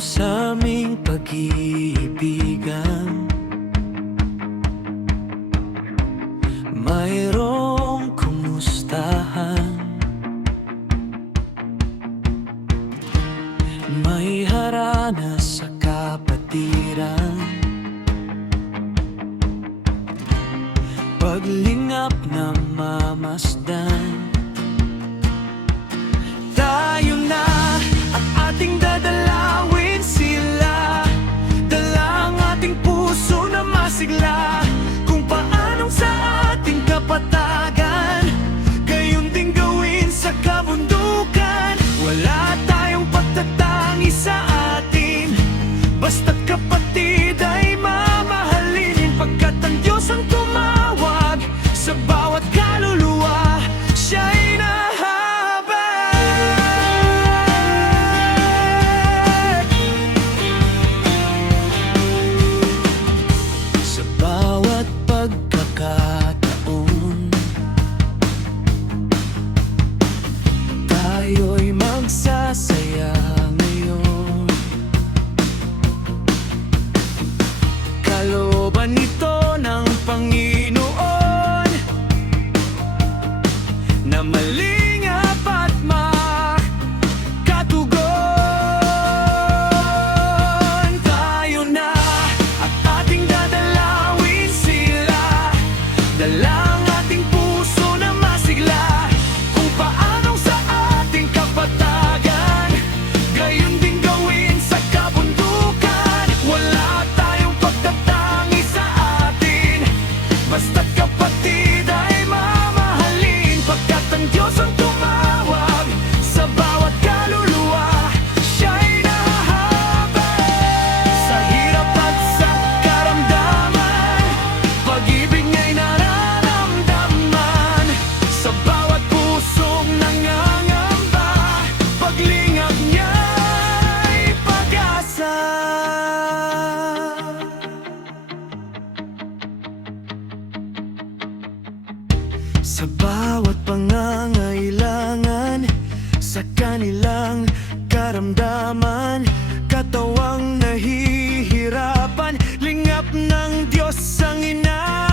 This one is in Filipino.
sa aming pag-iibigan. Mayroong kumustahan, may harana sa kapatiran, paglingap na mamasdan. Tayo na at ating dadalawin sila, dala ang ating puso na masigla. Kung paanong sa ating kapatagan, gayon din gawin sa kabundukan. Wala tayong pagtatangi sa atin, basta't kapatid ay mamahalin. Pagkat ang Diyos ang tumawag sa bawat kaluluwa, siya'y nahabag. Sa bawat pagkakataon, tayo'y magsasaya ngayon. Kalooban ito ng Panginoon na malingap at makatugon. Tayo na at ating dadalawin sila, dala ang ating puso na masigla. Kung paanong sa ating kapatagan, gayon din gawin sa kabundukan. Wala tayong pagtatangi sa atin, basta't kapatid ay mamahalin. Pagkat ang Diyos ang tumawag sa bawat kaluluwa, siya'y nahahabag. Sa hirap at sa karamdaman, pag-ibig niya'y nararamdaman. Sa bawat pusong nangangamba, paglingap niya'y pag-asa. Sa bawat pangangailangan, sa kanilang karamdaman, katawang nahihirapan, lingap ng Diyos ang ina.